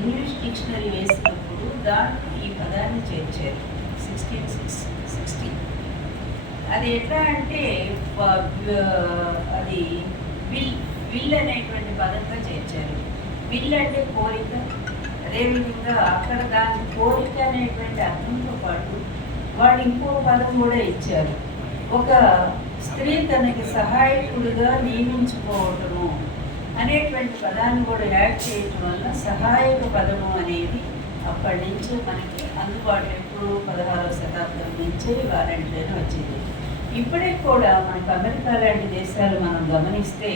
English dictionary వేసినప్పుడు దాంట్లో ఈ పదాన్ని చేర్చారు 1660. అది ఎట్లా అంటే అది విల్ అనేటువంటి పదంగా చేర్చారు. విల్ అంటే కోరిక, అదేవిధంగా అక్కడ దాని కోరిక అనేటువంటి అర్థంతో పాటు వాళ్ళు ఇంకో పదం కూడా ఇచ్చారు. ఒక స్త్రీ తనకి సహాయకుడిగా నియమించుకోవటము అనేటువంటి పదాన్ని కూడా యాడ్ చేయటం వల్ల సహాయక పదము అనేది అప్పటి నుంచి మనకి అందుబాటులో ఎప్పుడు 16వ శతాబ్దం నుంచే వాలంటీర్ వచ్చింది. ఇప్పటికి కూడా మనకు అమెరికా లాంటి దేశాలు మనం గమనిస్తే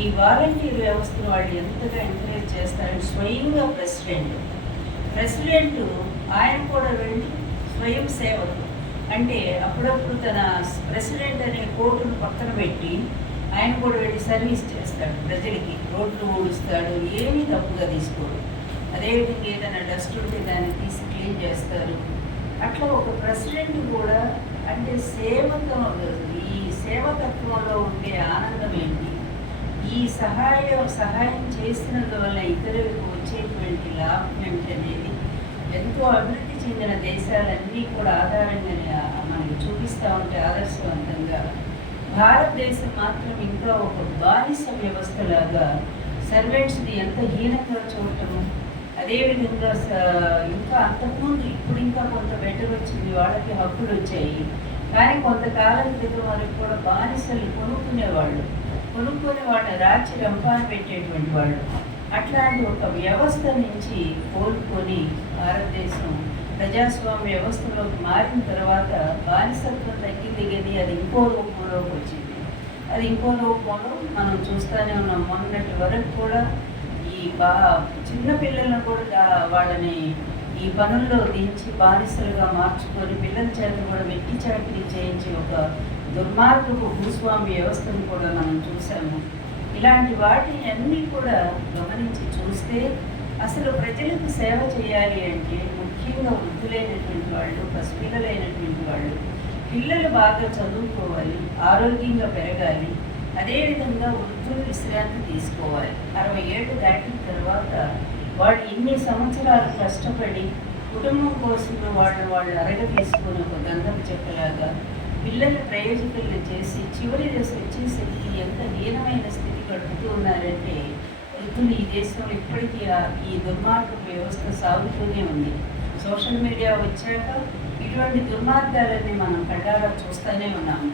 ఈ వాలంటీర్ వ్యవస్థను వాళ్ళు ఎంతగా ఎంకరేజ్ చేస్తారంటే స్వయంగా ప్రెసిడెంట్ ఆయన కూడా వెళ్ళి స్వయం సేవకు అంటే అప్పుడప్పుడు తన ప్రెసిడెంట్ అనే కోర్టును పక్కన పెట్టి ఆయన కూడా వెళ్ళి సర్వీస్ చేస్తాడు, ప్రజలకి రోడ్లు ఊడుస్తాడు, ఏమీ తప్పుగా తీసుకోడు. అదేవిధంగా ఏదైనా డస్ట్ ఉంటే దాన్ని తీసి క్లీన్ చేస్తారు. అట్లా ఒక ప్రెసిడెంట్ కూడా అంటే ఈ సేవకత్వంలో ఉండే ఆనందం ఏంటి, ఈ సహాయం చేసినందువల్ల ఇతరులకు వచ్చేటువంటి లాభం ఏమిటనేది ఎంతో అభివృద్ధి చెందిన దేశాలన్నీ కూడా ఆధారంగా మనకి చూపిస్తూ ఉంటే ఆదర్శవంతంగా భారతదేశం మాత్రం ఇంకా ఒక బానిస వ్యవస్థలాగా సర్వెంట్స్ది ఎంత హీనంగా చూడటము. అదేవిధంగా ఇంకా అంతకుముందు ఇప్పుడు ఇంకా కొంత బెటర్ వచ్చింది, వాళ్ళకి హక్కులు వచ్చాయి. కానీ కొంతకాలం క్రితం వరకు కూడా బానిసలు కొనుక్కుని వాళ్ళని రాచి రంపాన పెట్టేటువంటి వాళ్ళు. అట్లాంటి ఒక వ్యవస్థ నుంచి కోలుకొని భారతదేశం ప్రజాస్వామ్య వ్యవస్థలోకి మారిన తర్వాత బానిసత్వం తగ్గింది, అది ఇంకో రూపంలోకి వచ్చింది. అది ఇంకో రూపంలో మనం చూస్తూనే ఉన్నాం. మొన్నటి వరకు కూడా ఈ చిన్న పిల్లలను కూడా వాళ్ళని ఈ పనుల్లో దించి బానిసలుగా మార్చుకొని పిల్లల చేత కూడా వెట్టి చాకరీ చేయించి ఒక దుర్మార్గపు భూస్వామి వ్యవస్థను కూడా మనం చూసాము. ఇలాంటి వాటిని అన్నీ కూడా గమనించి చూస్తే అసలు ప్రజలకు సేవ చేయాలి అంటే ముఖ్యంగా వృద్ధులైనటువంటి వాళ్ళు, పసిపిల్లలైనటువంటి వాళ్ళు, పిల్లలు బాగా చదువుకోవాలి, ఆరోగ్యంగా పెరగాలి. అదేవిధంగా వృద్ధులు విశ్రాంతి తీసుకోవాలి. 60 ఏళ్ళు దాటిన తర్వాత వాళ్ళు ఇన్ని సంవత్సరాలు కష్టపడి కుటుంబం కోసం వాళ్ళు అరగ తీసుకుని ఒక గంధపు చెక్కలాగా పిల్లల ప్రయోజకులను చేసి చివరి దశ వచ్చేసరికి ఎంత హీనమైన స్థితి గడుపుతూ ఉన్నారంటే వృద్ధులు ఈ దేశంలో ఇప్పటికీ ఈ దుర్మార్గ వ్యవస్థ సాగుతూనే ఉంది. సోషల్ మీడియా వచ్చాక ఇటువంటి దుర్మార్గాలన్నీ మనం కళ్ళారా చూస్తూనే ఉన్నాము.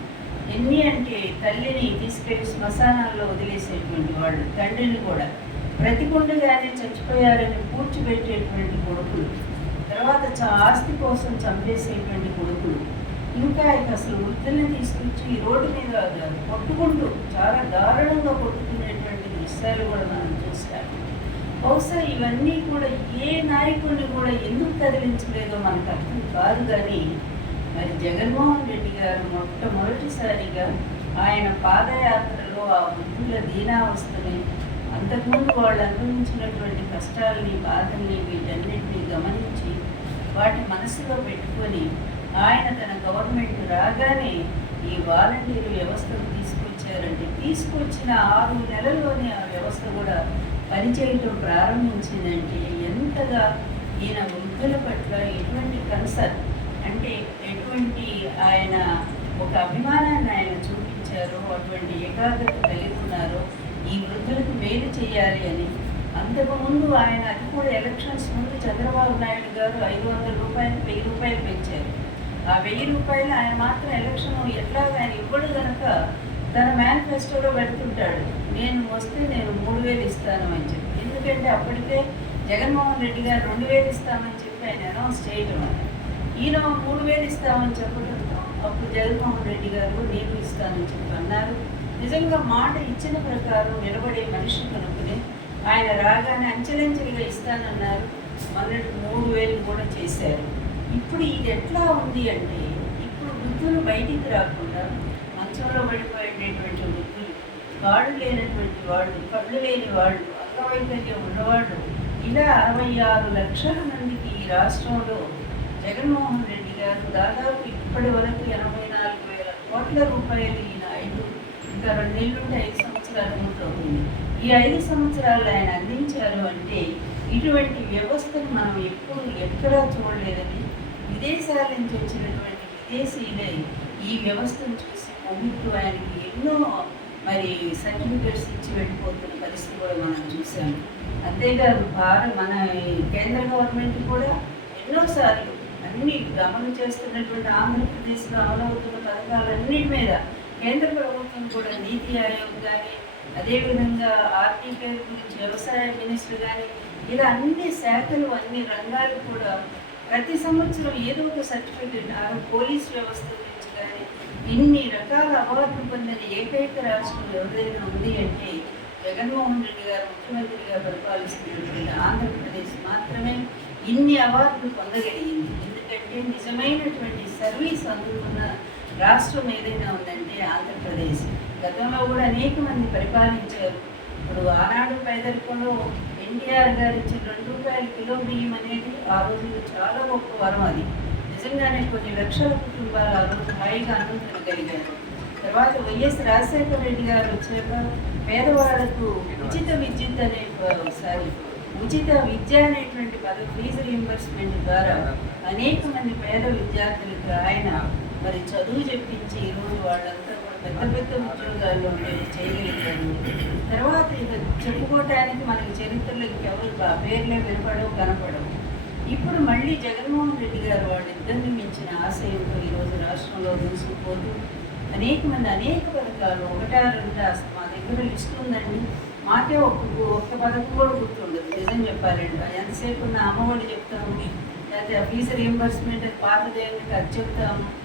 ఎన్ని అంటే తల్లిని తీసుకెళ్లి శ్మశానాల్లో వదిలేసేటువంటి వాళ్ళు, తండ్రిని కూడా బ్రతికుండగానే చచ్చిపోయారని పూడ్చిపెట్టేటువంటి కొడుకులు, తర్వాత ఆస్తి కోసం చంపేసేటువంటి కొడుకులు, ఇంకా అసలు వృద్ధుల్ని తీసుకొచ్చి ఈ రోడ్డు మీద కొట్టుకుంటూ చాలా దారుణంగా కొట్టుకునేటువంటి దృశ్యాలు కూడా మనం చూస్తాము. బహుశా ఇవన్నీ కూడా ఏ నాయకుడిని కూడా ఎందుకు కదిలించలేదో మనకు అర్థం కాదు. కానీ మరి జగన్మోహన్ రెడ్డి గారు మొట్టమొదటిసారిగా ఆయన పాదయాత్రలో ఆ వృద్ధుల దీనావస్థని, అంతకుముందు వాళ్ళు అనుభవించినటువంటి కష్టాలని, బాధల్ని, వీటన్నిటినీ గమనించి వాటి మనసులో పెట్టుకొని ఆయన తన గవర్నమెంట్ రాగానే ఈ వాలంటీర్ వ్యవస్థను తీసుకొచ్చిన 6 నెలల్లోనే ఆ వ్యవస్థ కూడా పనిచేయటం ప్రారంభించిందంటే ఎంతగా ఈయన వృద్ధుల పట్ల ఎటువంటి కన్సర్న్ అంటే ఎటువంటి ఆయన ఒక అభిమానాన్ని ఆయన చూపించారో, అటువంటి ఏకాగ్రత కలిగి ఉన్నారో ఈ వృద్ధులకు మేలు చేయాలి అని. అంతకుముందు ఆయన అది కూడా ఎలక్షన్స్ ముందు చంద్రబాబు నాయుడు గారు 500 రూపాయలు 1000 రూపాయలు పెంచారు. ఆ 1000 రూపాయలు ఆయన మాత్రం ఎలక్షన్ ఎట్లాగా ఆయన ఇవ్వడు కనుక తన మేనిఫెస్టోలో పెడుతుంటాడు, నేను వస్తే నేను 3000 ఇస్తాను అని చెప్పి. ఎందుకంటే అప్పటికే జగన్మోహన్ రెడ్డి గారు 2000 ఇస్తామని చెప్పి ఆయన అనౌన్స్ చేయటం వల్ల ఈయన 3000 ఇస్తామని చెప్పడంతో అప్పుడు జగన్మోహన్ రెడ్డి గారు నేను ఇస్తానని చెప్పి అన్నారు. నిజంగా మాట ఇచ్చిన ప్రకారం నిలబడే మనిషి కనుక్కుని ఆయన రాగానే అంచెలంచెలుగా ఇస్తానన్నారు. మొన్నటి 3000 కూడా చేశారు. ఇప్పుడు ఇది ఎట్లా ఉంది అంటే ఇప్పుడు వృద్ధులు బయటికి రాకుండా మంచంలో పడిపోయేటటువంటి వృద్ధులు, కాళ్ళు లేనటువంటి వాళ్ళు, కళ్ళు లేని వాళ్ళు, అంగవైకల్యం ఉన్నవాళ్ళు, ఇలా 66 లక్షల మందికి ఈ రాష్ట్రంలో జగన్మోహన్ రెడ్డి గారు దాదాపు ఇప్పటి వరకు 84,000 కోట్ల రూపాయలు ఈయన ఇంకా 2 నెలలుంటే 5 సంవత్సరాలు పూర్తవుతుంది. ఈ 5 సంవత్సరాలు ఆయన అందించారు అంటే ఇటువంటి వ్యవస్థను మనం ఎప్పుడు ఎక్కడా చూడలేదని విదేశాల నుంచి వచ్చినటువంటి విదేశీయులే ఈ వ్యవస్థను చూసి ప్రభుత్వం ఆయనకి ఎన్నో మరి సర్టిఫికెట్స్ ఇచ్చి వెళ్ళిపోతున్న పరిస్థితి కూడా మనం చూసాము. అంతేకాదు మన ఈ కేంద్ర గవర్నమెంట్ కూడా ఎన్నోసార్లు అన్ని అమలు చేస్తున్నటువంటి ఆంధ్రప్రదేశ్లో అమలవుతున్న పథకాలన్నిటి మీద కేంద్ర ప్రభుత్వం కూడా నీతి ఆయోగ్ కానీ, అదేవిధంగా ఆర్టీకే గురించి వ్యవసాయ మినిస్టర్ కానీ, ఇలా అన్ని శాఖలు అన్ని రంగాలు కూడా ప్రతి సంవత్సరం ఏదో ఒక సర్టిఫికెట్ పోలీస్ వ్యవస్థ గురించి కానీ ఇన్ని రకాల అవార్డులు పొందిన ఏకైక రాష్ట్రం ఎవరైనా ఉంది అంటే జగన్మోహన్ రెడ్డి గారు ముఖ్యమంత్రిగా పరిపాలిస్తున్నటువంటి ఆంధ్రప్రదేశ్ మాత్రమే ఇన్ని అవార్డులు పొందగలిగింది. ఎందుకంటే నిజమైనటువంటి సర్వీస్ అందుకున్న రాష్ట్రం ఏదైనా ఉందంటే ఆంధ్రప్రదేశ్. గతంలో కూడా అనేక మంది పరిపాలించారు. ఇప్పుడు ఆనాడు పేదరికంలో ఎన్టీఆర్ గారు ఇచ్చిన ₹2 కిలో బియ్యం అనేది ఆ రోజుల్లో చాలా గొప్ప వరం. అది నిజంగానే కొన్ని లక్షల కుటుంబాలు ఆ రోజు హాయిగా అన్నం తినగలిగారు. తర్వాత వైఎస్ రాజశేఖర రెడ్డి గారు వచ్చాక పేదవాళ్లకు ఉచిత విద్యుత్ అనే ఉచిత విద్య అనేటువంటి ఫీజు రీయింబర్స్మెంట్ ద్వారా అనేక మంది పేద విద్యార్థులకు ఆయన మరి చదువు చెప్పించి ఈరోజు వాళ్ళంతా కూడా పెద్ద పెద్ద ఉద్యోగాల్లో చేయగలిగారు. తర్వాత ఇక చెప్పుకోవటానికి మనకి చరిత్రలో ఎవరు పేర్లే వినపడవు కనపడవు. ఇప్పుడు మళ్ళీ జగన్మోహన్ రెడ్డి గారు వాళ్ళిద్దరిని మించిన ఆశయంతో ఈరోజు రాష్ట్రంలో దూసుకుపోతూ అనేక మంది అనేక పథకాలు ఒకటా రెండా మా దగ్గర లిస్ట్ ఉందండి. మాకే ఒక్క పథకం కూడా గుర్తుండదు నిజం చెప్పాలంటే. ఎంతసేపు ఉన్న అమ్మఒడి చెప్తాము, లేకపోతే ఫీజు రీయింబర్స్మెంట్ పాతదేవికి అది చెప్తాము.